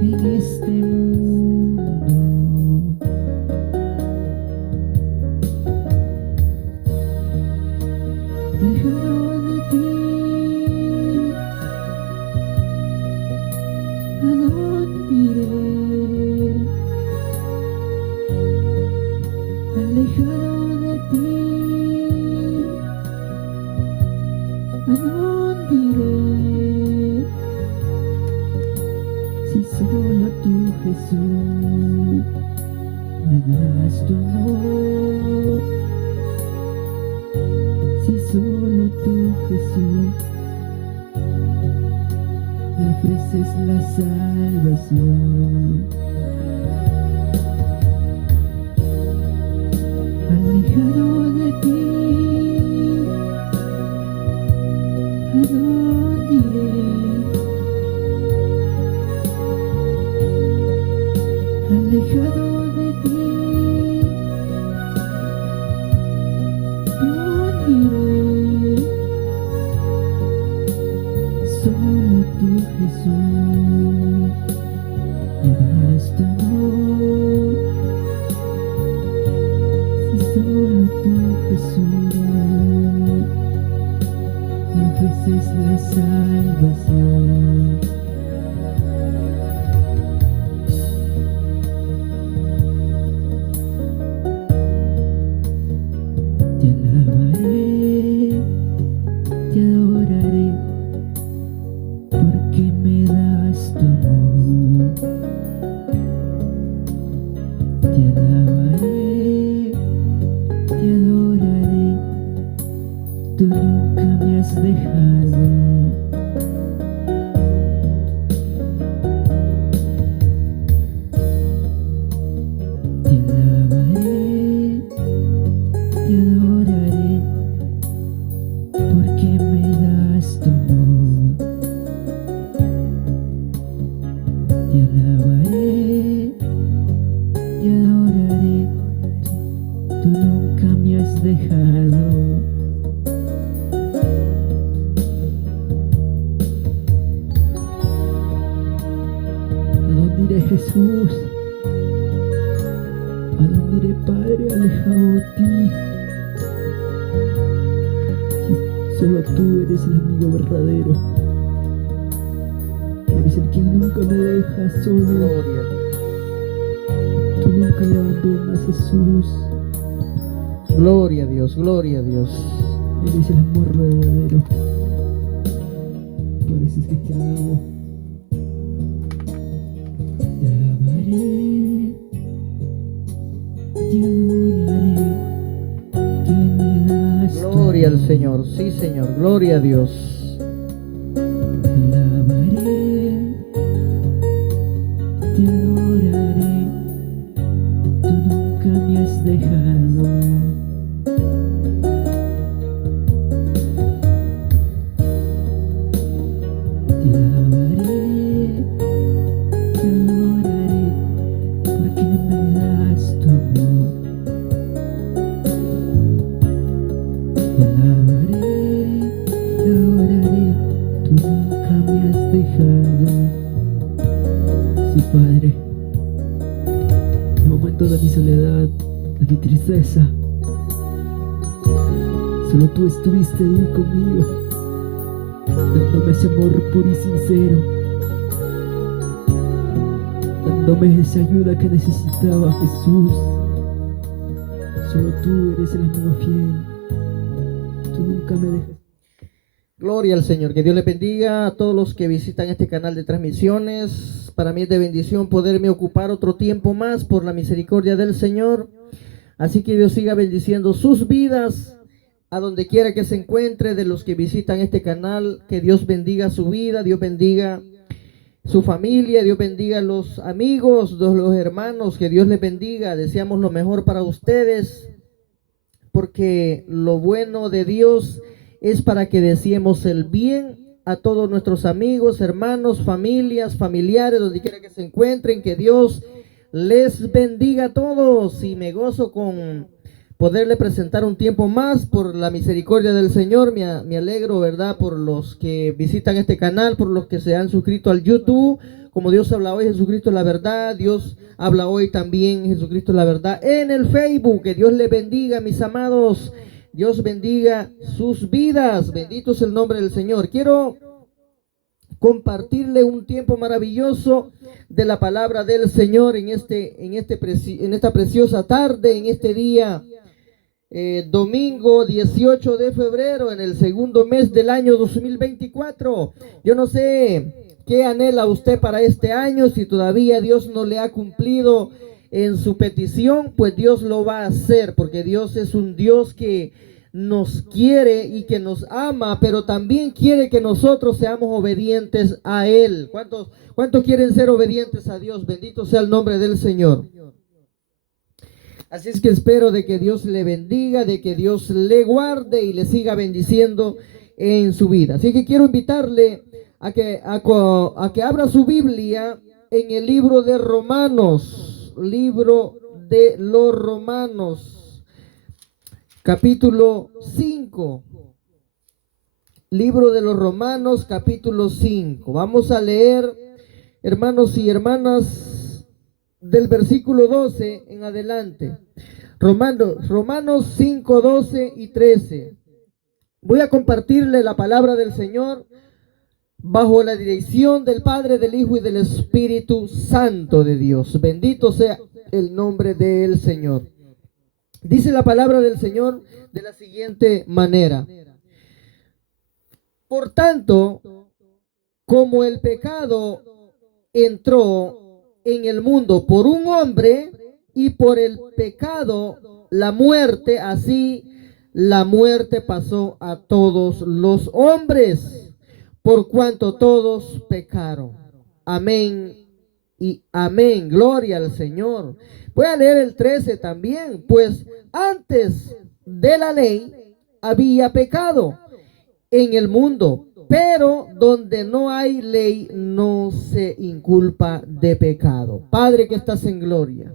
en este mundo. Lejano de ti, ¿a dónde iré? Alejado de ti, ¿a dónde iré? Si solo tú, Jesús, me das tu amor. Si solo tú, Jesús, me ofreces la salvación. Alejado de ti, ¿a dónde iré? Alejado de ti, ¿dónde iré? Solo tú, Jesús, me das tu amor. Si solo tú, Jesús, me ofreces la salvación. Te alabaré, te adoraré, porque me das tu amor. Te alabaré, te adoraré, tú nunca me has dejado. Te alabaré, te adoraré, porque me das tu amor. Te alabaré, te adoraré, tú nunca me has dejado. ¿A dónde iré, Jesús? ¿A dónde iré, Padre, alejado de ti? Si solo tú eres el amigo verdadero. Eres el quien nunca me deja solo. Gloria. Tú nunca me abandonas, Jesús. Gloria a Dios, gloria a Dios. Eres el amor verdadero. Por eso es que te alabo. Te alabaré, te adoraré, que me das tu Gloria al amor. Señor, sí Señor, gloria a Dios. Te alabaré, te adoraré, tú nunca me has dejado. Te alabaré, te adoraré, porque me das tu amor. Te alabaré, te adoraré, tú nunca me has dejado. Sí, Padre, en el momento de mi soledad, de mi tristeza, solo tú estuviste ahí conmigo, dándome ese amor puro y sincero, dándome esa ayuda que necesitaba, Jesús. Solo tú eres el amigo fiel, tú nunca me dejas. Gloria al Señor, que Dios le bendiga a todos los que visitan este canal de transmisiones. Para mí es de bendición poderme ocupar otro tiempo más por la misericordia del Señor. Así que Dios siga bendiciendo sus vidas a donde quiera que se encuentre, de los que visitan este canal. Que Dios bendiga su vida, Dios bendiga su familia, Dios bendiga a los amigos, los hermanos, que Dios les bendiga. Deseamos lo mejor para ustedes, porque lo bueno de Dios es para que deseemos el bien a todos nuestros amigos, hermanos, familias, familiares, donde quiera que se encuentren. Que Dios les bendiga a todos, y me gozo con poderle presentar un tiempo más por la misericordia del Señor. Me alegro, ¿verdad?, por los que visitan este canal, por los que se han suscrito al YouTube. como Dios habla hoy, Jesucristo es la verdad. Dios habla hoy también, Jesucristo es la verdad, en el Facebook. Que Dios le bendiga, mis amados. Dios bendiga sus vidas. Bendito es el nombre del Señor. Quiero compartirle un tiempo maravilloso de la palabra del Señor en esta preciosa tarde, en este día domingo 18 de febrero, en el segundo mes del año 2024. Yo no sé qué anhela usted para este año. Si todavía Dios no le ha cumplido en su petición, pues Dios lo va a hacer, porque Dios es un Dios que nos quiere y que nos ama, pero también quiere que nosotros seamos obedientes a Él. ¿Cuántos quieren ser obedientes a Dios? Bendito sea el nombre del Señor. Así es que espero de que Dios le bendiga, de que Dios le guarde y le siga bendiciendo en su vida. Así que quiero invitarle a que abra su Biblia en el libro de Romanos, libro de los Romanos, capítulo 5. Libro de los Romanos, capítulo 5. Vamos a leer, hermanos y hermanas, del versículo 12 en adelante. Romanos 5, 12 y 13. Voy a compartirle la palabra del Señor bajo la dirección del Padre, del Hijo y del Espíritu Santo de Dios. Bendito sea el nombre del Señor. Dice la palabra del Señor de la siguiente manera: por tanto, como el pecado entró en el mundo por un hombre, y por el pecado la muerte, así la muerte pasó a todos los hombres, por cuanto todos pecaron. Amén y amén. Gloria al Señor. Voy a leer el 13 también. Pues antes de la ley había pecado en el mundo, pero donde no hay ley no se inculpa de pecado. Padre que estás en gloria,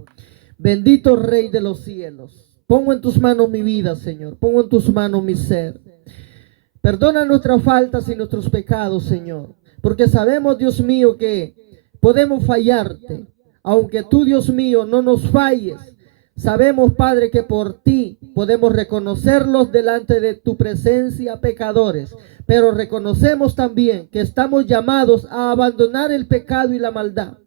bendito Rey de los cielos, pongo en tus manos mi vida, Señor. Pongo en tus manos mi ser. Perdona nuestras faltas y nuestros pecados, Señor, porque sabemos, Dios mío, que podemos fallarte. Aunque tú, Dios mío, no nos falles, sabemos, Padre, que por ti podemos reconocerlos delante de tu presencia, pecadores. Pero reconocemos también que estamos llamados a abandonar el pecado y la maldad,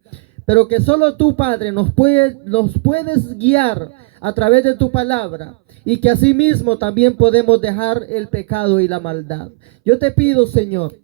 pero que solo tú, Padre, nos puedes guiar a través de tu palabra, y que asimismo también podemos dejar el pecado y la maldad. Yo te pido, Señor,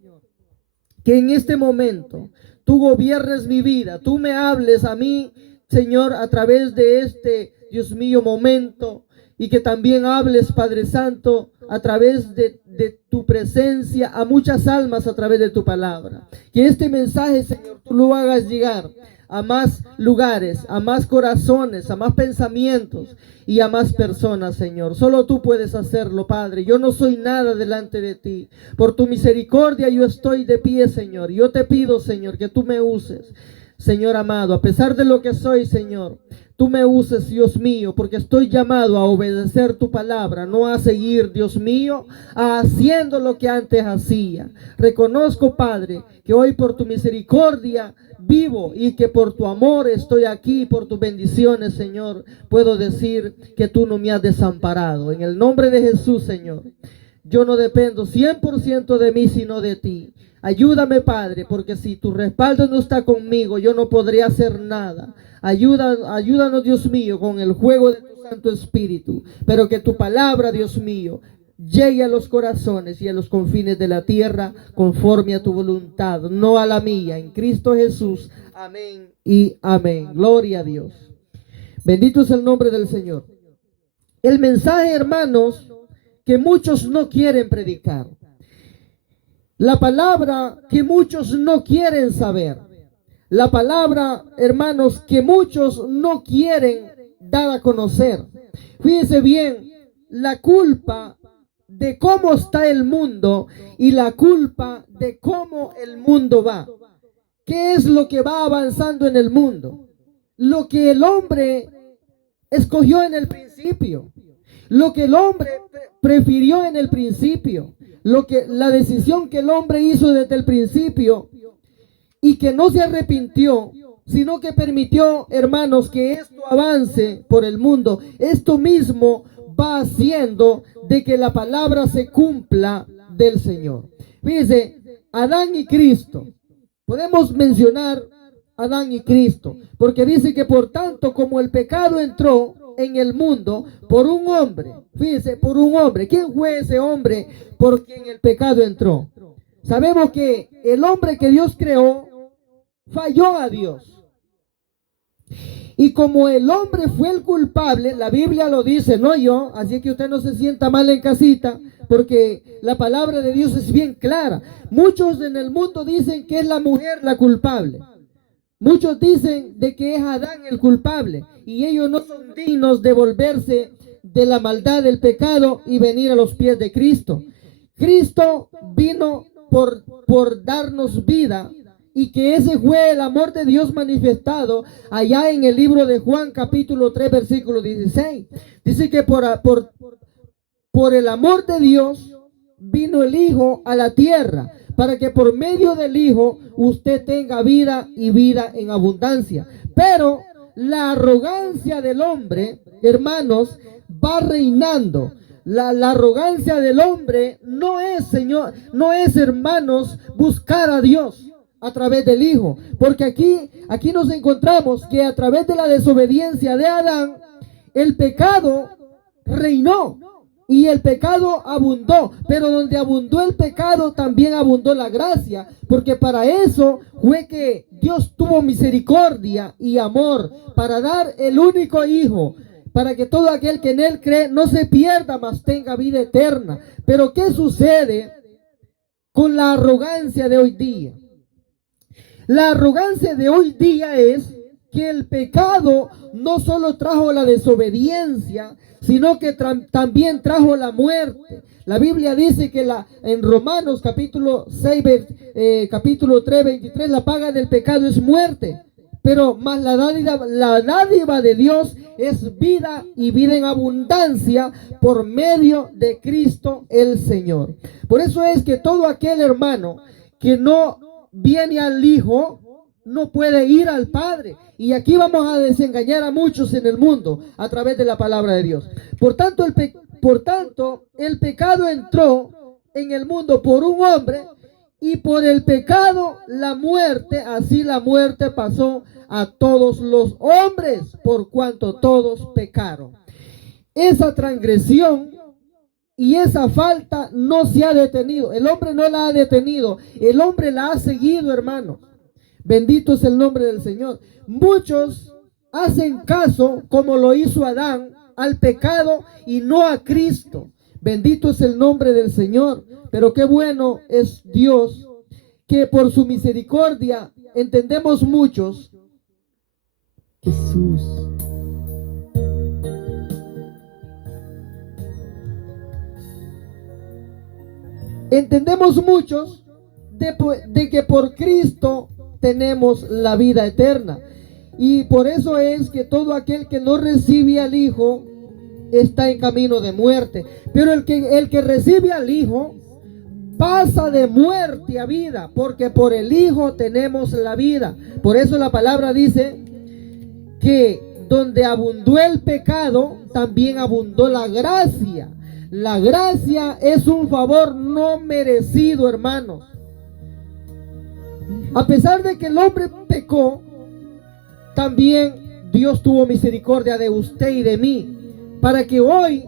que en este momento tú gobiernes mi vida, tú me hables a mí, Señor, a través de este, Dios mío, momento, y que también hables, Padre Santo, a través de tu presencia a muchas almas a través de tu palabra. Que este mensaje, Señor, tú lo hagas llegar a más lugares, a más corazones, a más pensamientos y a más personas, Señor. Solo tú puedes hacerlo, Padre. Yo no soy nada delante de ti. Por tu misericordia yo estoy de pie, Señor. Yo te pido, Señor, que tú me uses, Señor amado, a pesar de lo que soy, Señor. Tú me uses, Dios mío, porque estoy llamado a obedecer tu palabra, no a seguir, Dios mío, haciendo lo que antes hacía. Reconozco, Padre, que hoy por tu misericordia vivo, y que por tu amor estoy aquí, por tus bendiciones, Señor, puedo decir que tú no me has desamparado. En el nombre de Jesús, Señor, yo no dependo 100% de mí, sino de ti. Ayúdame, Padre, porque si tu respaldo no está conmigo, yo no podría hacer nada. Ayúdanos, Dios mío, con el juego de tu Santo Espíritu, pero que tu palabra, Dios mío, llegue a los corazones y a los confines de la tierra conforme a tu voluntad, no a la mía, en Cristo Jesús. Amén y amén. Gloria a Dios. Bendito es el nombre del Señor. El mensaje, hermanos, que muchos no quieren predicar. La palabra que muchos no quieren saber. La palabra, hermanos, que muchos no quieren dar a conocer. Fíjense bien, la culpa de cómo está el mundo y la culpa de cómo el mundo va. ¿Qué es lo que va avanzando en el mundo? Lo que el hombre escogió en el principio. Lo que el hombre prefirió en el principio. La decisión que el hombre hizo desde el principio. y que no se arrepintió, sino que permitió, hermanos, que esto avance por el mundo, esto mismo va haciendo de que la palabra se cumpla del Señor. Fíjense, Adán y Cristo. Podemos mencionar Adán y Cristo, porque dice que por tanto como el pecado entró en el mundo por un hombre, fíjense, por un hombre. ¿Quién fue ese hombre por quien el pecado entró? Sabemos que el hombre que Dios creó falló a Dios. Y como el hombre fue el culpable, la Biblia lo dice, no yo, así que usted no se sienta mal en casita, porque la palabra de Dios es bien clara. Muchos en el mundo dicen que es la mujer la culpable. Muchos dicen de que es Adán el culpable, y ellos no son dignos de volverse de la maldad del pecado y venir a los pies de Cristo. Cristo vino por darnos vida, y que ese fue el amor de Dios manifestado allá en el libro de Juan capítulo 3 versículo 16. Dice que por el amor de Dios vino el Hijo a la tierra, para que por medio del Hijo usted tenga vida y vida en abundancia. Pero la arrogancia del hombre, hermanos, va reinando. La arrogancia del hombre no es, Señor, no es, hermanos, buscar a Dios a través del Hijo, porque aquí nos encontramos que a través de la desobediencia de Adán, el pecado reinó y el pecado abundó, pero donde abundó el pecado también abundó la gracia, porque para eso fue que Dios tuvo misericordia y amor para dar el único Hijo, para que todo aquel que en Él cree no se pierda, mas tenga vida eterna. Pero ¿qué sucede con la arrogancia de hoy día? La arrogancia de hoy día es que el pecado no solo trajo la desobediencia, sino que también trajo la muerte. La Biblia dice que en Romanos capítulo 6, capítulo 3, 23, la paga del pecado es muerte. Pero más la dádiva de Dios es vida y vida en abundancia por medio de Cristo el Señor. Por eso es que todo aquel hermano que no viene al Hijo no puede ir al Padre. Y aquí vamos a desengañar a muchos en el mundo a través de la palabra de Dios. Por tanto, el pecado entró en el mundo por un hombre, y por el pecado la muerte, así la muerte pasó a todos los hombres, por cuanto todos pecaron. Esa transgresión y esa falta no se ha detenido. El hombre no la ha detenido. El hombre la ha seguido, hermano. Bendito es el nombre del Señor. Muchos hacen caso, como lo hizo Adán, al pecado y no a Cristo. Bendito es el nombre del Señor. Pero qué bueno es Dios, que por su misericordia entendemos muchos. Jesús. Entendemos muchos de que por Cristo tenemos la vida eterna. Y por eso es que todo aquel que no recibe al Hijo está en camino de muerte. Pero el que recibe al Hijo pasa de muerte a vida, porque por el Hijo tenemos la vida. Por eso la palabra dice que donde abundó el pecado, también abundó la gracia. La gracia es un favor no merecido, hermanos. A pesar de que el hombre pecó, también Dios tuvo misericordia de usted y de mí, para que hoy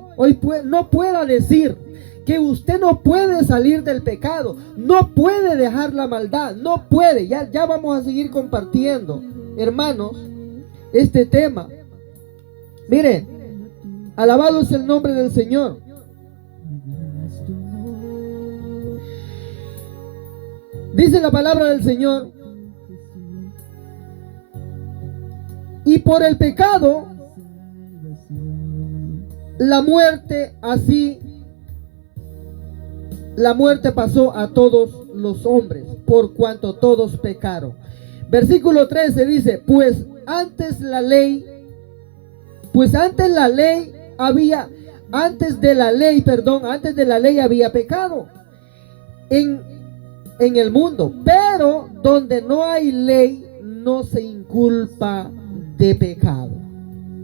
no pueda decir que usted no puede salir del pecado, no puede dejar la maldad, no puede. Ya vamos a seguir compartiendo, hermanos, este tema. Miren, alabado es el nombre del Señor. Dice la palabra del Señor: y por el pecado la muerte, así la muerte pasó a todos los hombres, por cuanto todos pecaron. Versículo 13 dice: antes de la ley había pecado. en el mundo, pero donde no hay ley no se inculpa de pecado.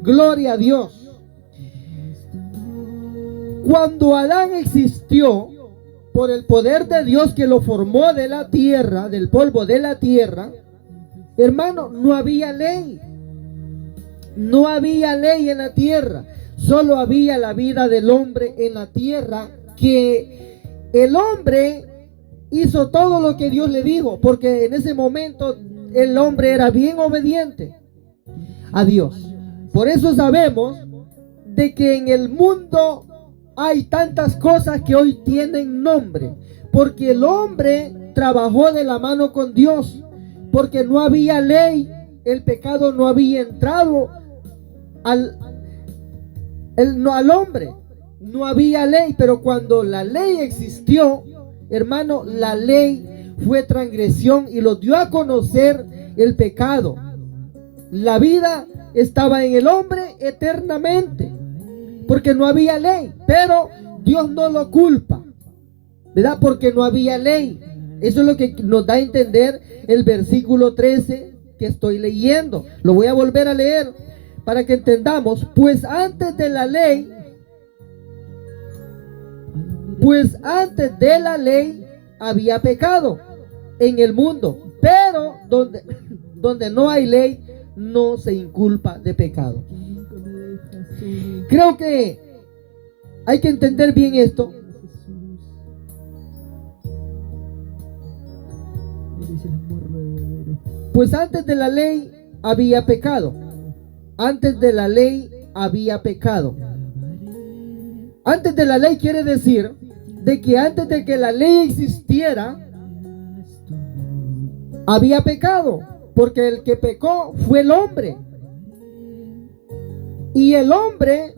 Gloria a Dios. Cuando Adán existió, por el poder de Dios que lo formó de la tierra, del polvo de la tierra, hermano, no había ley. No había ley en la tierra. Solo había la vida del hombre en la tierra, que el hombre hizo todo lo que Dios le dijo, porque en ese momento el hombre era bien obediente a Dios. Por eso sabemos de que en el mundo hay tantas cosas que hoy tienen nombre, porque el hombre trabajó de la mano con Dios, porque no había ley, el pecado no había entrado al hombre, no había ley. Pero cuando la ley existió, hermano, la ley fue transgresión y lo dio a conocer el pecado. La vida estaba en el hombre eternamente, porque no había ley, pero Dios no lo culpa, ¿verdad? Porque no había ley. Eso es lo que nos da a entender el versículo 13 que estoy leyendo. Lo voy a volver a leer para que entendamos. Pues antes de la ley había pecado en el mundo, pero donde no hay ley no se inculpa de pecado. Creo que hay que entender bien esto. Pues antes de la ley había pecado. Antes de la ley había pecado. Antes de la ley quiere decir de que antes de que la ley existiera había pecado, porque el que pecó fue el hombre. Y el hombre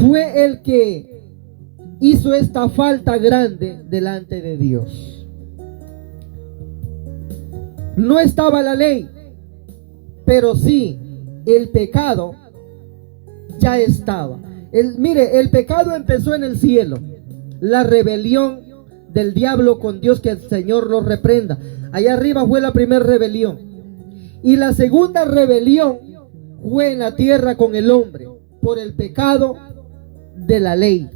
fue el que hizo esta falta grande delante de Dios. No estaba la ley, pero sí el pecado ya estaba. Mire, el pecado empezó en el cielo. La rebelión del diablo con Dios, que el Señor lo reprenda. Allá arriba fue la primera rebelión. Y la segunda rebelión fue en la tierra con el hombre, por el pecado de la ley.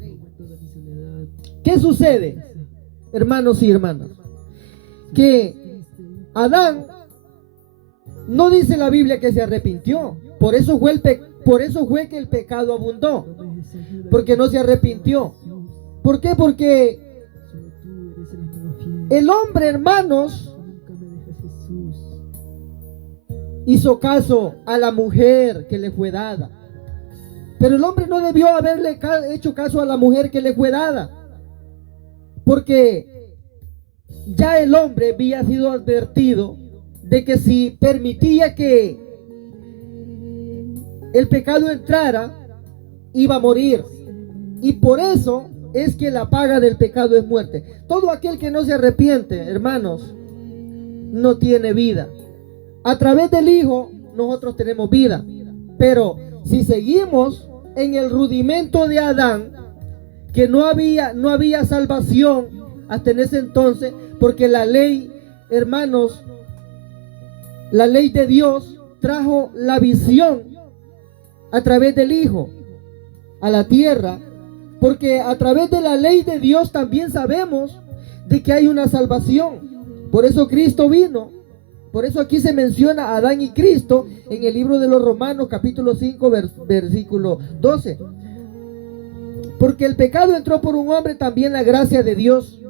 ¿Qué sucede, hermanos y hermanas? Que Adán, no dice la Biblia que se arrepintió. Por eso fue que el pecado abundó, porque no se arrepintió. ¿Por qué? Porque el hombre, hermanos, hizo caso a la mujer que le fue dada. Pero el hombre no debió haberle hecho caso a la mujer que le fue dada, porque ya el hombre había sido advertido de que si permitía que el pecado entrara, iba a morir. Y por eso es que la paga del pecado es muerte. Todo aquel que no se arrepiente, hermanos, no tiene vida. A través del Hijo nosotros tenemos vida. Pero si seguimos en el rudimento de Adán, que no había salvación hasta en ese entonces, porque la ley, hermanos, la ley de Dios trajo la visión a través del Hijo a la tierra, porque a través de la ley de Dios también sabemos de que hay una salvación. Por eso Cristo vino. Por eso aquí se menciona a Adán y Cristo en el libro de los Romanos, capítulo 5, versículo 12. Porque el pecado entró por un hombre, también la gracia de Dios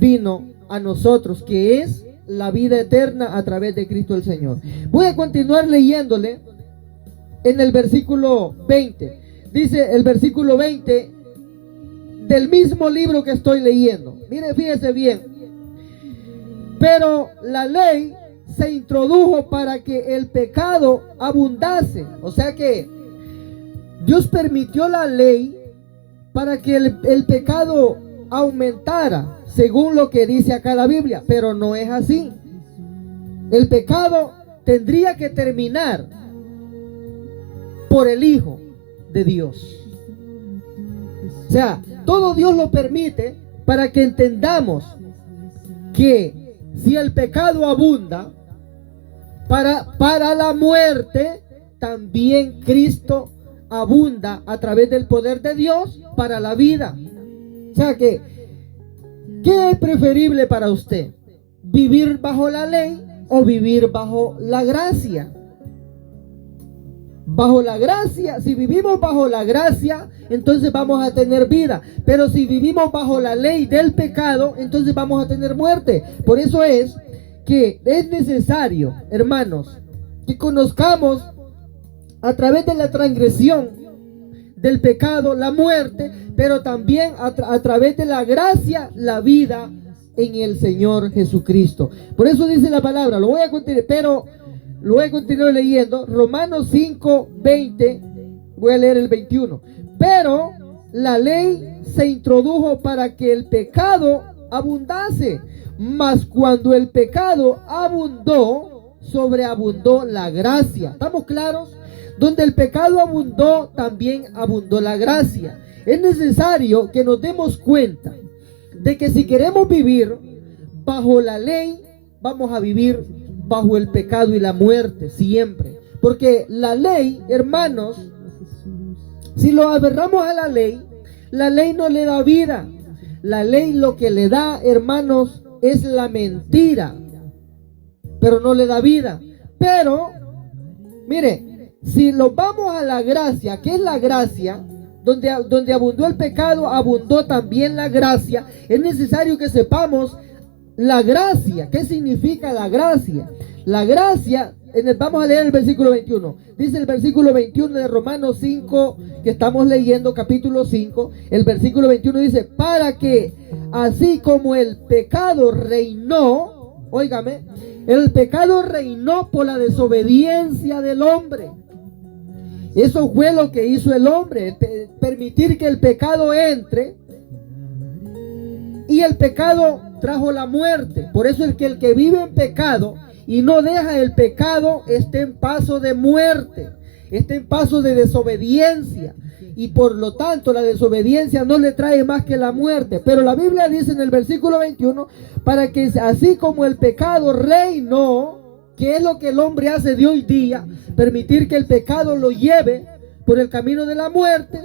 vino a nosotros, que es la vida eterna a través de Cristo el Señor. Voy a continuar leyéndole en el versículo 20. Dice el versículo 20 del mismo libro que estoy leyendo. Mire, fíjese bien. Pero la ley se introdujo para que el pecado abundase. O sea que Dios permitió la ley para que el pecado aumentara, según lo que dice acá la Biblia. Pero no es así. El pecado tendría que terminar por el Hijo de Dios. O sea, todo Dios lo permite para que entendamos que si el pecado abunda para la muerte, también Cristo abunda a través del poder de Dios para la vida. O sea que, ¿qué es preferible para usted? ¿Vivir bajo la ley o vivir bajo la gracia? Bajo la gracia, si vivimos bajo la gracia, entonces vamos a tener vida. Pero si vivimos bajo la ley del pecado, entonces vamos a tener muerte. Por eso es que es necesario, hermanos, que conozcamos a través de la transgresión del pecado, la muerte, pero también a través de la gracia, la vida en el Señor Jesucristo. Por eso dice la palabra, lo voy a continuar leyendo, Romanos 5:20, voy a leer el 21. Pero la ley se introdujo para que el pecado abundase, mas cuando el pecado abundó, sobreabundó la gracia. ¿Estamos claros? Donde el pecado abundó, también abundó la gracia. Es necesario que nos demos cuenta de que si queremos vivir bajo la ley, vamos a vivir bajo el pecado y la muerte siempre. Porque la ley, hermanos, si lo aferramos a la ley no le da vida. La ley lo que le da, hermanos, es la mentira, pero no le da vida. Pero, mire, si lo vamos a la gracia, ¿qué es la gracia? Donde abundó el pecado, abundó también la gracia. Es necesario que sepamos la gracia. ¿Qué significa la gracia? La gracia, vamos a leer el versículo 21. Dice el versículo 21 de Romanos 5, que estamos leyendo, capítulo 5. El versículo 21 dice, para que así como el pecado reinó, óigame, el pecado reinó por la desobediencia del hombre. Eso fue lo que hizo el hombre, permitir que el pecado entre, y el pecado trajo la muerte. Por eso es que el que vive en pecado y no deja el pecado está en paso de muerte, está en paso de desobediencia, y por lo tanto la desobediencia no le trae más que la muerte. Pero la Biblia dice en el versículo 21, para que así como el pecado reinó, que es lo que el hombre hace de hoy día, permitir que el pecado lo lleve por el camino de la muerte.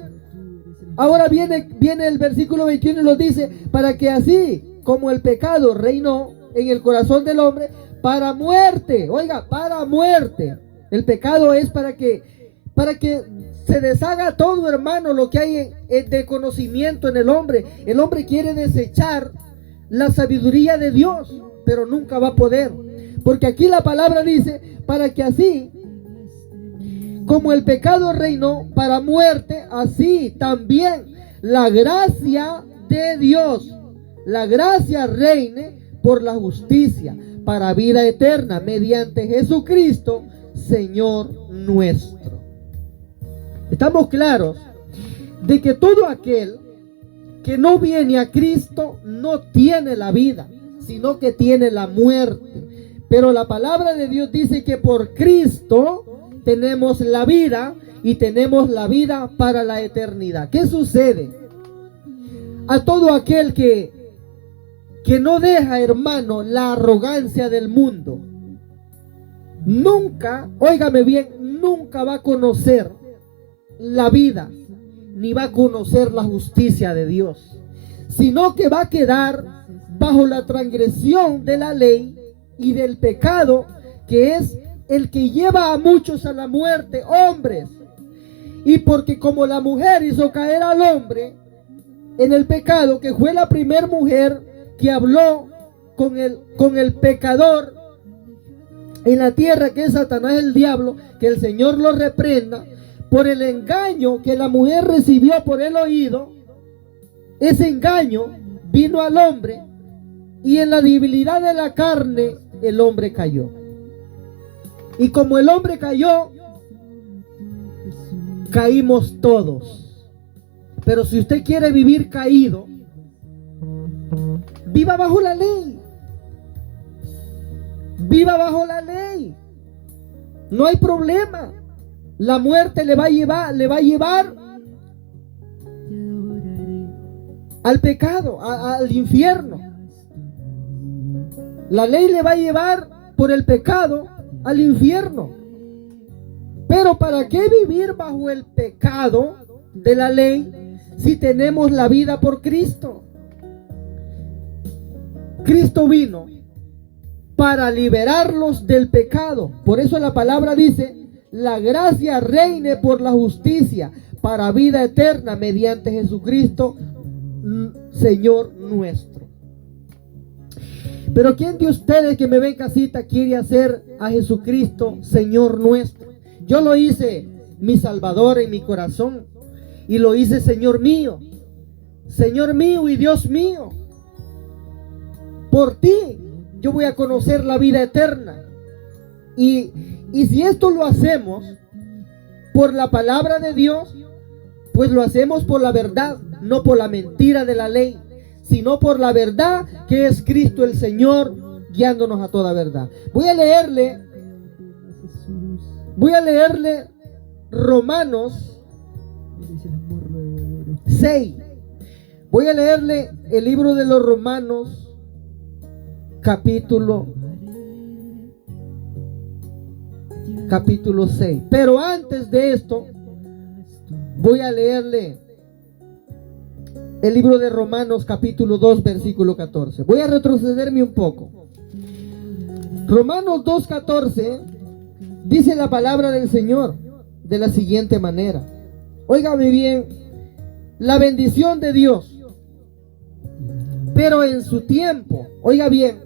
Ahora viene el versículo 21 y lo dice, para que así como el pecado reinó en el corazón del hombre, para muerte, oiga, para muerte. El pecado es para que se deshaga todo, hermano, lo que hay de conocimiento en el hombre. El hombre quiere desechar la sabiduría de Dios, pero nunca va a poder. Porque aquí la palabra dice, para que así como el pecado reinó para muerte, así también la gracia de Dios, la gracia reine por la justicia para vida eterna mediante Jesucristo, Señor nuestro. Estamos claros de que todo aquel que no viene a Cristo no tiene la vida, sino que tiene la muerte. Pero la palabra de Dios dice que por Cristo tenemos la vida, y tenemos la vida para la eternidad. ¿Qué sucede? A todo aquel que no deja, hermano, la arrogancia del mundo, nunca, óigame bien, nunca va a conocer la vida, ni va a conocer la justicia de Dios, sino que va a quedar bajo la transgresión de la ley y del pecado, que es el que lleva a muchos a la muerte, hombres. Y porque como la mujer hizo caer al hombre en el pecado, que fue la primer mujer que habló con el pecador en la tierra, que es Satanás, el diablo, que el Señor lo reprenda, por el engaño que la mujer recibió por el oído, ese engaño vino al hombre, y en la debilidad de la carne el hombre cayó. Y como el hombre cayó, caímos todos. Pero si usted quiere vivir caído, viva bajo la ley. Viva bajo la ley. No hay problema. La muerte le va a llevar al pecado, al infierno. La ley le va a llevar por el pecado al infierno. Pero ¿para qué vivir bajo el pecado de la ley si tenemos la vida por Cristo? Cristo vino para liberarlos del pecado. Por eso la palabra dice: la gracia reine por la justicia para vida eterna mediante Jesucristo, Señor nuestro. Pero ¿quién de ustedes que me ven en casita quiere hacer a Jesucristo Señor nuestro? Yo lo hice mi Salvador en mi corazón, y lo hice Señor mío y Dios mío. Por ti yo voy a conocer la vida eterna. Y si esto lo hacemos por la palabra de Dios, pues lo hacemos por la verdad, no por la mentira de la ley, sino por la verdad que es Cristo el Señor, guiándonos a toda verdad. Voy a leerle Romanos 6. Voy a leerle el libro de los Romanos, capítulo 6. Pero antes de esto, voy a leerle el libro de Romanos, capítulo 2, versículo 14. Voy a retrocederme un poco. Romanos 2:14 dice la palabra del Señor de la siguiente manera. Óigame bien, la bendición de Dios, pero en su tiempo. Oiga bien,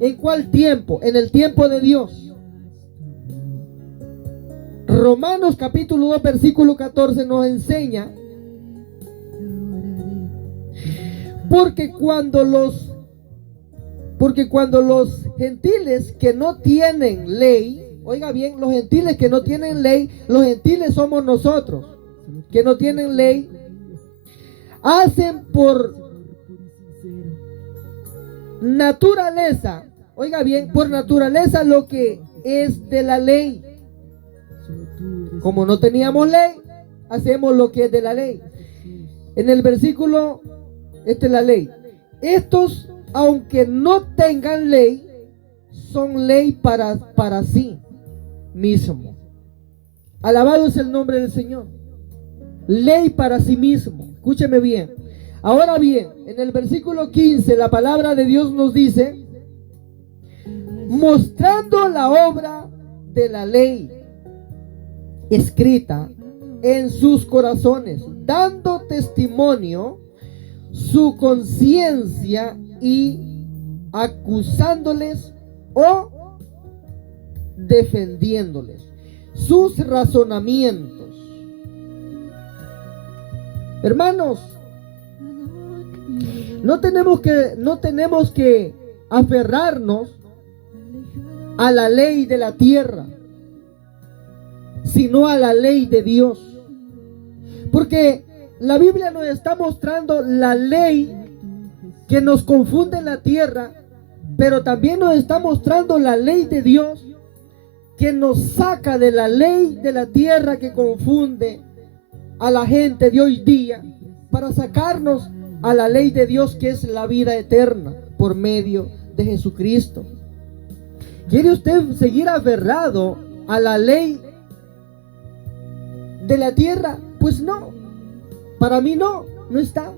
¿en cuál tiempo? En el tiempo de Dios. Romanos capítulo 2 versículo 14 nos enseña: porque cuando los gentiles que no tienen ley, oiga bien, los gentiles que no tienen ley, los gentiles somos nosotros, que no tienen ley, hacen por naturaleza, oiga bien, por naturaleza lo que es de la ley. Como no teníamos ley, hacemos lo que es de la ley. En el versículo, esta es la ley. Estos, aunque no tengan ley, son ley para sí mismo. Alabado es el nombre del Señor. Ley para sí mismo. Escúcheme bien. Ahora bien, en el versículo 15, la palabra de Dios nos dice: mostrando la obra de la ley escrita en sus corazones, dando testimonio su conciencia y acusándoles o defendiéndoles sus razonamientos. Hermanos, no tenemos que aferrarnos a la ley de la tierra, sino a la ley de Dios. Porque la Biblia nos está mostrando la ley que nos confunde en la tierra, pero también nos está mostrando la ley de Dios que nos saca de la ley de la tierra que confunde a la gente de hoy día, para sacarnos a la ley de Dios, que es la vida eterna por medio de Jesucristo. ¿Quiere usted seguir aferrado a la ley de la tierra? Pues no, para mí no está.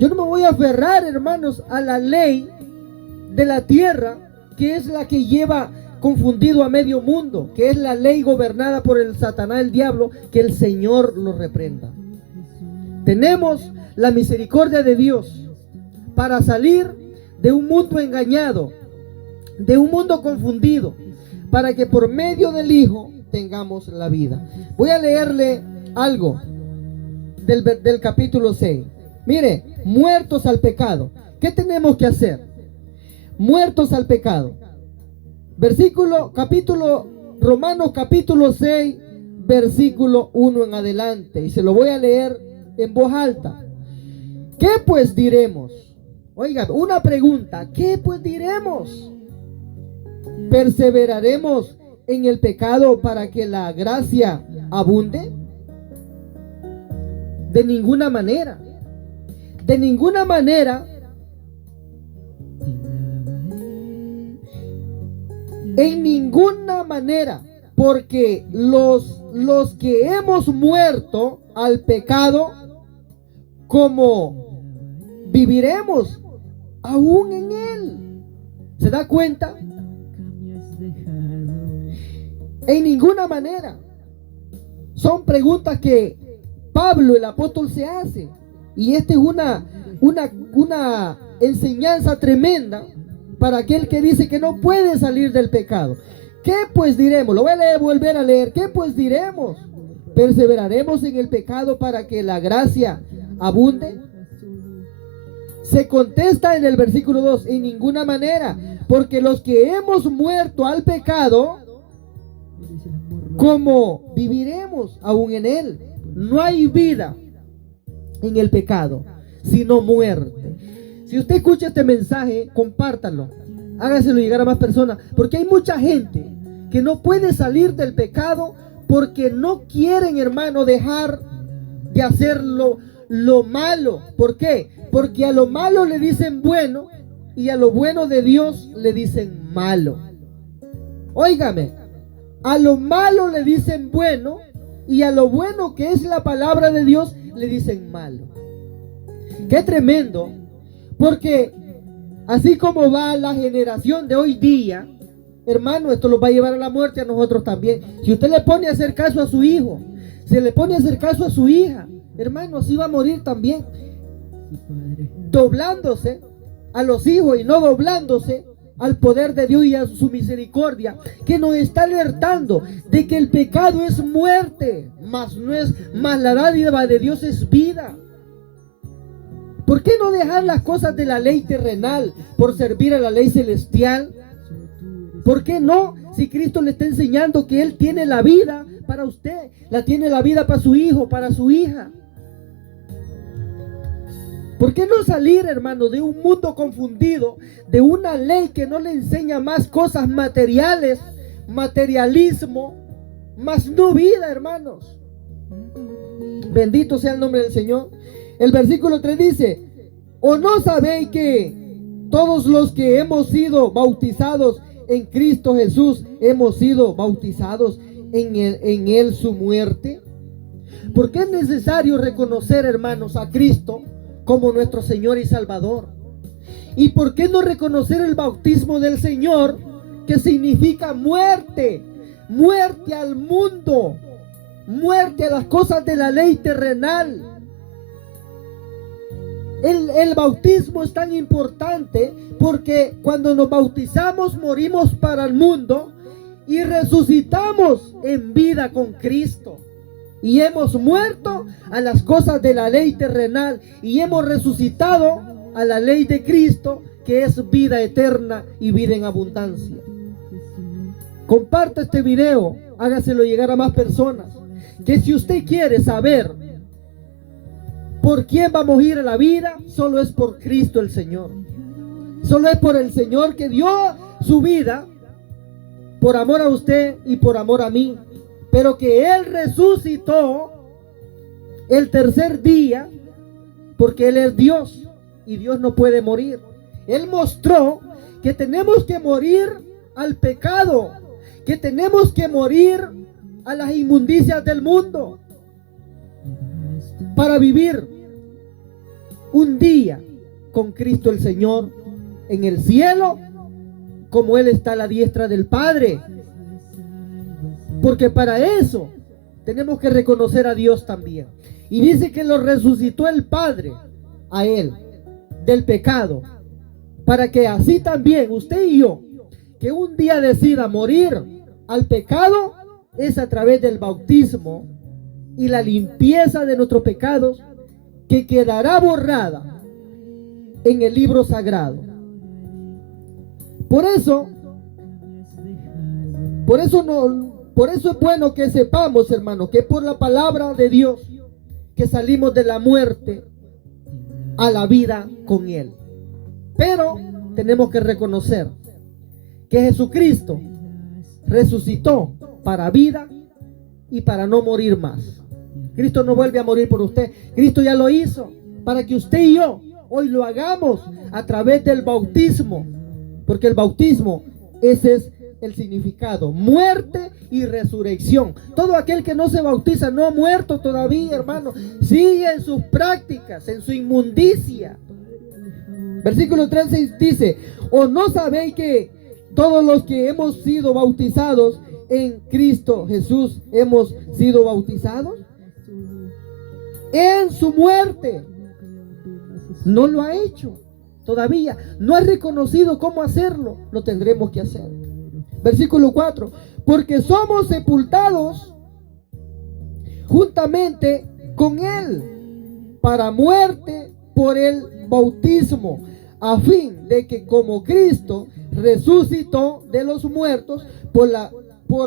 Yo no me voy a aferrar, hermanos, a la ley de la tierra, que es la que lleva confundido a medio mundo, que es la ley gobernada por el Satanás, el diablo, que el Señor lo reprenda. Tenemos la misericordia de Dios para salir de un mundo engañado, de un mundo confundido, para que por medio del Hijo tengamos la vida. Voy a leerle algo del capítulo 6. Mire, muertos al pecado. ¿Qué tenemos que hacer? Muertos al pecado. Romanos capítulo 6, versículo 1 en adelante. Y se lo voy a leer en voz alta. ¿Qué pues diremos? Oiga, una pregunta. ¿Qué pues diremos? ¿Perseveraremos en el pecado para que la gracia abunde? De ninguna manera. De ninguna manera. En ninguna manera, porque los que hemos muerto al pecado, ¿cómo viviremos aún en él? ¿Se da cuenta? En ninguna manera. Son preguntas que Pablo, el apóstol, se hace. Y esta es una enseñanza tremenda para aquel que dice que no puede salir del pecado. ¿Qué pues diremos? Lo voy a volver a leer. ¿Qué pues diremos? ¿Perseveraremos en el pecado para que la gracia abunde? Se contesta en el versículo 2, en ninguna manera, porque los que hemos muerto al pecado, ¿cómo viviremos aún en él? No hay vida en el pecado, sino muerte. Si usted escucha este mensaje, compártalo, hágaselo llegar a más personas, porque hay mucha gente que no puede salir del pecado porque no quieren, hermano, dejar de hacer lo malo. ¿Por qué? Porque a lo malo le dicen bueno y a lo bueno de Dios le dicen malo. Óigame, a lo malo le dicen bueno y a lo bueno que es la palabra de Dios le dicen malo. Qué tremendo, porque así como va la generación de hoy día, hermano, esto los va a llevar a la muerte a nosotros también. Si usted le pone a hacer caso a su hijo, se le pone a hacer caso a su hija, hermano, sí va a morir también. Doblándose a los hijos y no doblándose al poder de Dios y a su misericordia, que nos está alertando de que el pecado es muerte, mas la dádiva de Dios es vida. ¿Por qué no dejar las cosas de la ley terrenal por servir a la ley celestial? ¿Por qué no? Si Cristo le está enseñando que Él tiene la vida para usted, tiene la vida para su hijo, para su hija. ¿Por qué no salir, hermano, de un mundo confundido, de una ley que no le enseña más cosas materiales, materialismo, más no vida, hermanos? Bendito sea el nombre del Señor. El versículo 3 dice, ¿o no sabéis que todos los que hemos sido bautizados en Cristo Jesús, hemos sido bautizados en él su muerte? Porque es necesario reconocer, hermanos, a Cristo como nuestro Señor y Salvador. ¿Y por qué no reconocer el bautismo del Señor, que significa muerte? Muerte al mundo, muerte a las cosas de la ley terrenal. El bautismo es tan importante porque cuando nos bautizamos morimos para el mundo y resucitamos en vida con Cristo. Y hemos muerto a las cosas de la ley terrenal y hemos resucitado a la ley de Cristo, que es vida eterna y vida en abundancia. Comparta este video, hágaselo llegar a más personas. Que si usted quiere saber por quién vamos a ir a la vida, solo es por Cristo el Señor. Solo es por el Señor que dio su vida por amor a usted y por amor a mí. Pero que Él resucitó el tercer día, porque Él es Dios y Dios no puede morir. Él mostró que tenemos que morir al pecado, que tenemos que morir a las inmundicias del mundo para vivir un día con Cristo el Señor en el cielo, como Él está a la diestra del Padre. Porque para eso tenemos que reconocer a Dios también. Y dice que lo resucitó el Padre a Él del pecado, para que así también usted y yo, que un día decida morir al pecado, es a través del bautismo y la limpieza de nuestros pecados, que quedará borrada en el libro sagrado. Por eso es bueno que sepamos, hermano, que por la palabra de Dios que salimos de la muerte a la vida con Él. Pero tenemos que reconocer que Jesucristo resucitó para vida y para no morir más. Cristo no vuelve a morir por usted. Cristo ya lo hizo para que usted y yo hoy lo hagamos a través del bautismo. Porque el bautismo, ese es el significado: muerte y resurrección. Todo aquel que no se bautiza no ha muerto todavía, hermano. Sigue en sus prácticas, en su inmundicia. Versículo 13 dice: ¿o no sabéis que todos los que hemos sido bautizados en Cristo Jesús hemos sido bautizados en su muerte? No lo ha hecho todavía, no ha reconocido cómo hacerlo. Lo tendremos que hacer. Versículo 4: porque somos sepultados juntamente con Él para muerte por el bautismo, a fin de que como Cristo resucitó de los muertos por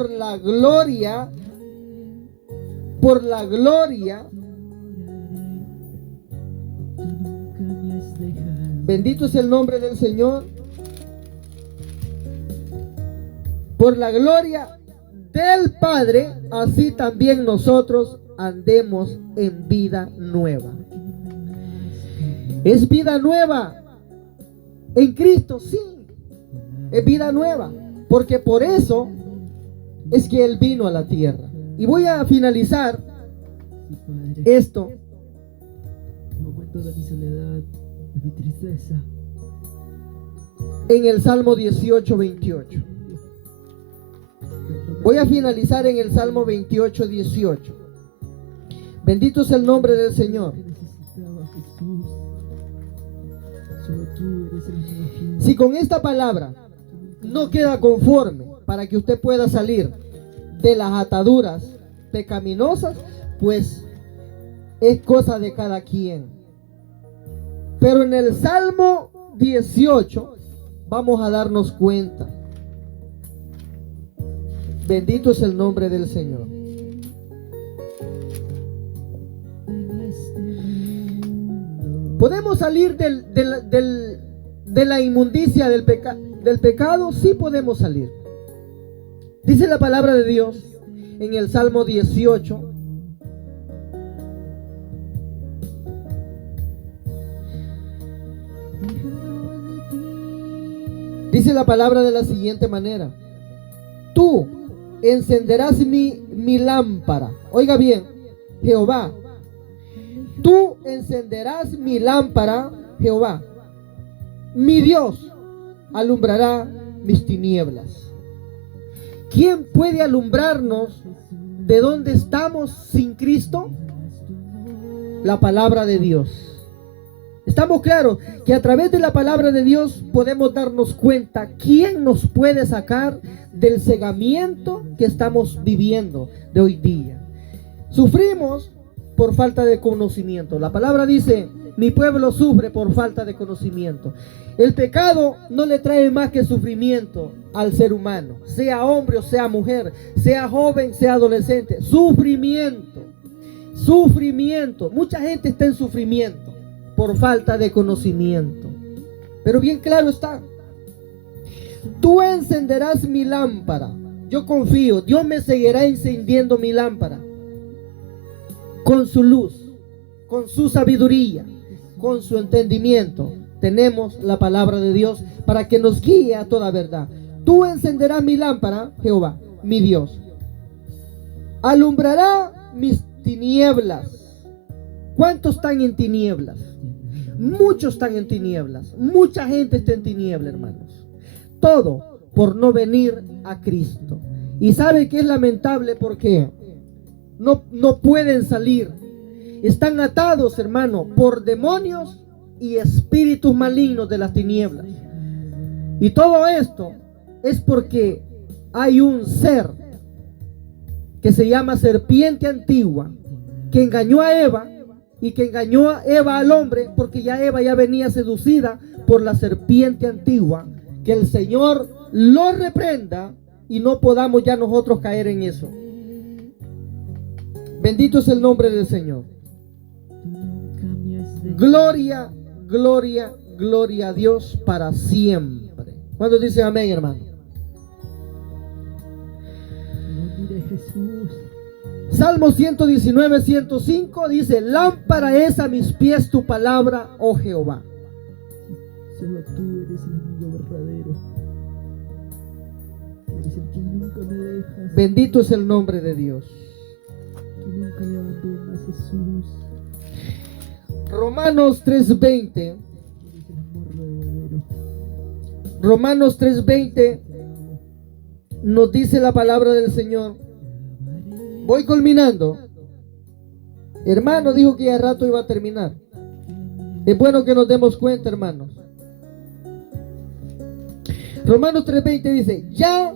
la gloria, bendito es el nombre del Señor, por la gloria del Padre, así también nosotros andemos en vida nueva. ¿Es vida nueva en Cristo? Sí, es vida nueva, porque por eso es que Él vino a la tierra. Y voy a finalizar esto. Momento de mi soledad, de mi tristeza. En el Salmo 18, 28. Voy a finalizar en el Salmo 28, 18. Bendito es el nombre del Señor. Si con esta palabra no queda conforme para que usted pueda salir de las ataduras pecaminosas, pues es cosa de cada quien. Pero en el Salmo 18 vamos a darnos cuenta. Bendito es el nombre del Señor. ¿Podemos salir de la inmundicia del pecado? Sí podemos salir. Dice la palabra de Dios en el Salmo 18. Dice la palabra de la siguiente manera: tú encenderás mi lámpara. Oiga bien, Jehová. Tú encenderás mi lámpara, Jehová. Mi Dios alumbrará mis tinieblas. ¿Quién puede alumbrarnos de dónde estamos sin Cristo? La palabra de Dios. Estamos claros que a través de la palabra de Dios podemos darnos cuenta quién nos puede sacar del cegamiento que estamos viviendo de hoy día. Sufrimos por falta de conocimiento. La palabra dice: mi pueblo sufre por falta de conocimiento. El pecado no le trae más que sufrimiento al ser humano, sea hombre o sea mujer, sea joven, sea adolescente. Sufrimiento. Mucha gente está en sufrimiento por falta de conocimiento. Pero bien claro está: tú encenderás mi lámpara. Yo confío, Dios me seguirá encendiendo mi lámpara con su luz, con su sabiduría, con su entendimiento. Tenemos la palabra de Dios para que nos guíe a toda verdad. Tú encenderás mi lámpara, Jehová, mi Dios. Alumbrará mis tinieblas. ¿Cuántos están en tinieblas? Muchos están en tinieblas. Mucha gente está en tinieblas, hermanos. Todo por no venir a Cristo. Y sabe que es lamentable porque no pueden salir. Están atados, hermano, por demonios y espíritus malignos de las tinieblas. Y todo esto es porque hay un ser que se llama serpiente antigua, que engañó a Eva y que engañó a Eva al hombre, porque ya Eva ya venía seducida por la serpiente antigua. Que el Señor lo reprenda y no podamos ya nosotros caer en eso. Bendito es el nombre del Señor. Gloria, gloria, gloria a Dios para siempre. ¿Cuándo dice amén, hermano? Salmo 119, 105 dice: lámpara es a mis pies tu palabra, oh Jehová. Solo tú eres el amigo verdadero. eres el que nunca me dejas. Bendito es el nombre de Dios. Tú nunca me abandonas, Jesús. Romanos 3:20. Eres el amor verdadero. Romanos 3:20 Te amo. nos dice la palabra del Señor. Voy culminando. Hermano dijo que ya rato iba a terminar. Es bueno que nos demos cuenta, hermanos. Romanos 3:20 dice, ya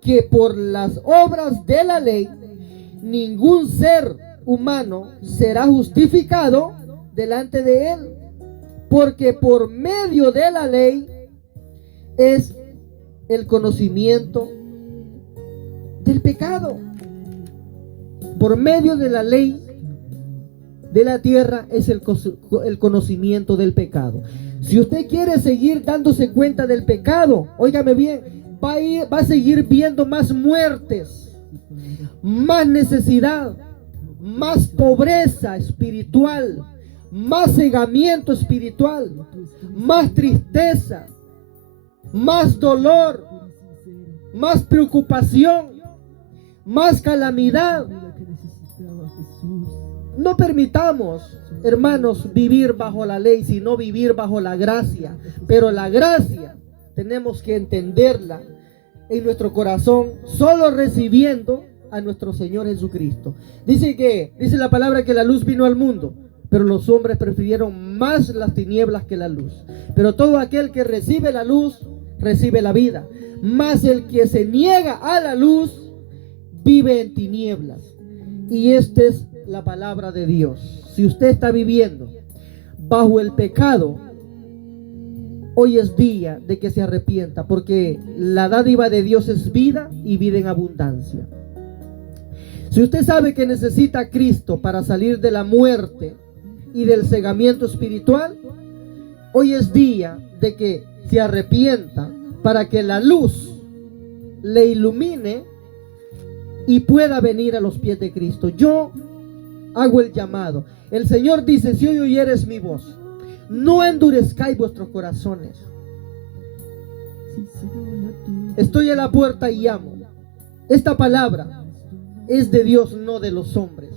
que por las obras de la ley ningún ser humano será justificado delante de él, porque por medio de la ley es el conocimiento del pecado. Por medio de la ley de la tierra es el conocimiento del pecado. Si usted quiere seguir dándose cuenta del pecado, óigame bien, va a seguir viendo más muertes, más necesidad, más pobreza espiritual, más cegamiento espiritual, más tristeza, más dolor, más preocupación, más calamidad. Ayuda que necesitaba, Jesús. No permitamos, hermanos, vivir bajo la ley, sino vivir bajo la gracia. Pero la gracia tenemos que entenderla en nuestro corazón, solo recibiendo a nuestro Señor Jesucristo. Dice la palabra que la luz vino al mundo, pero los hombres prefirieron más las tinieblas que la luz. Pero todo aquel que recibe la luz, recibe la vida. Mas el que se niega a la luz, vive en tinieblas. Y esta es la palabra de Dios. Si usted está viviendo bajo el pecado, hoy es día de que se arrepienta, porque la dádiva de Dios es vida y vida en abundancia. Si usted sabe que necesita a Cristo para salir de la muerte y del cegamiento espiritual, hoy es día de que se arrepienta para que la luz le ilumine y pueda venir a los pies de Cristo. Yo hago el llamado. El Señor dice, si hoy oyeres mi voz, no endurezcáis vuestros corazones. Estoy a la puerta y llamo. Esta palabra es de Dios, no de los hombres.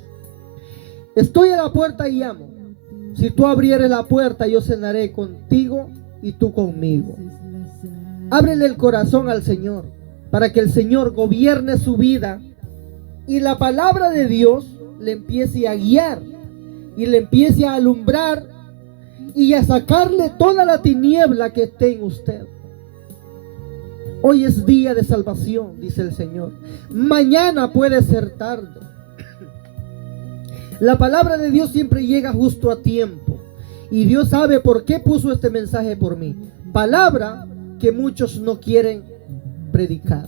Estoy a la puerta y llamo. Si tú abrieres la puerta, yo cenaré contigo y tú conmigo. Ábrele el corazón al Señor, para que el Señor gobierne su vida y la palabra de Dios le empiece a guiar y le empiece a alumbrar y a sacarle toda la tiniebla que esté en usted. Hoy es día de salvación, dice el Señor. Mañana puede ser tarde. La palabra de Dios siempre llega justo a tiempo. Y Dios sabe por qué puso este mensaje por mí. Palabra que muchos no quieren predicar.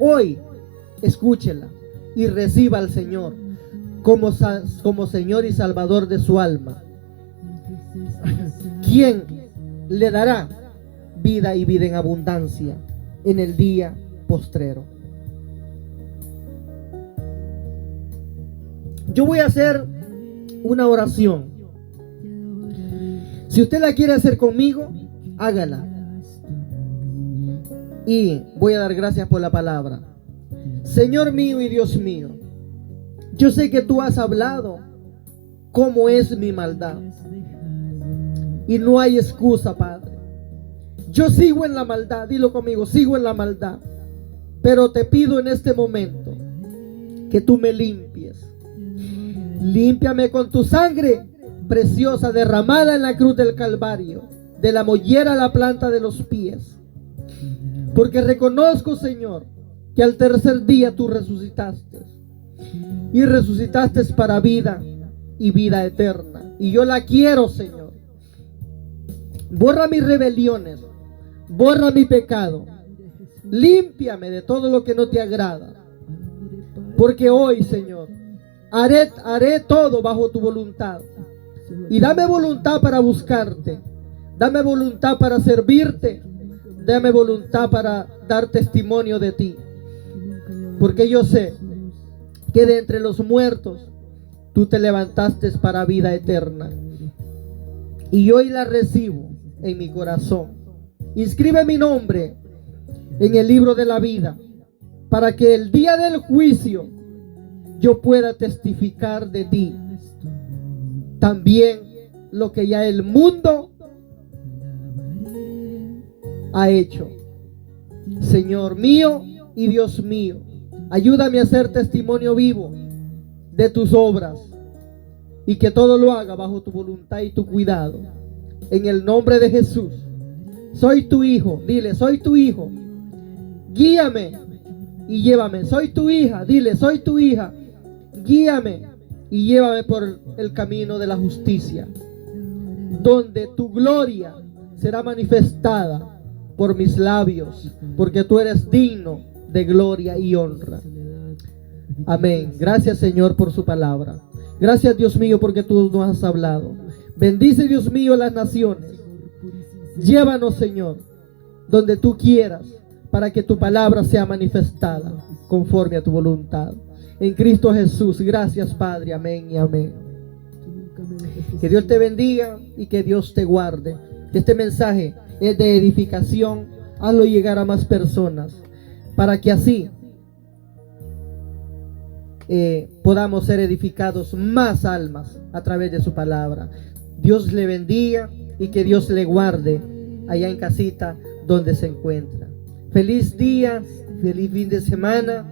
Hoy, escúchela y reciba al Señor como Señor y Salvador de su alma, quien le dará vida y vida en abundancia en el día postrero. Yo voy a hacer una oración. Si usted la quiere hacer conmigo, hágala. Y voy a dar gracias por la palabra. Señor mío y Dios mío, yo sé que tú has hablado cómo es mi maldad. Y no hay excusa, Padre. Yo sigo en la maldad, dilo conmigo, sigo en la maldad. Pero te pido en este momento que tú me limpies. Límpiame con tu sangre preciosa derramada en la cruz del Calvario, de la mollera a la planta de los pies. Porque reconozco, Señor, que al tercer día tú resucitaste. Y resucitaste para vida y vida eterna. Y yo la quiero, Señor. Borra mis rebeliones, borra mi pecado. Límpiame de todo lo que no te agrada. Porque hoy, Señor, haré todo bajo tu voluntad. Y dame voluntad para buscarte. Dame voluntad para servirte. Dame voluntad para dar testimonio de ti. Porque yo sé que de entre los muertos tú te levantaste para vida eterna. Y hoy la recibo en mi corazón. Inscribe mi nombre en el libro de la vida para que el día del juicio yo pueda testificar de ti. También lo que ya el mundo ha hecho. Señor mío y Dios mío, ayúdame a ser testimonio vivo de tus obras y que todo lo haga bajo tu voluntad y tu cuidado. En el nombre de Jesús. Soy tu hijo, dile, soy tu hijo. Guíame y llévame. Soy tu hija, dile, soy tu hija. Guíame y llévame por el camino de la justicia, donde tu gloria será manifestada por mis labios, porque tú eres digno de gloria y honra. Amén. Gracias, Señor, por su palabra. Gracias, Dios mío, porque tú nos has hablado. Bendice, Dios mío, las naciones. Llévanos, Señor, donde tú quieras, para que tu palabra sea manifestada conforme a tu voluntad. En Cristo Jesús. Gracias, Padre. Amén y amén. Que Dios te bendiga y que Dios te guarde. Que este mensaje es de edificación. Hazlo llegar a más personas, para que así podamos ser edificados más almas a través de su palabra. Dios le bendiga y que Dios le guarde allá en casita donde se encuentra. Feliz día, feliz fin de semana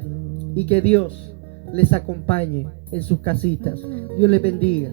y que Dios les acompañe en sus casitas. Dios les bendiga.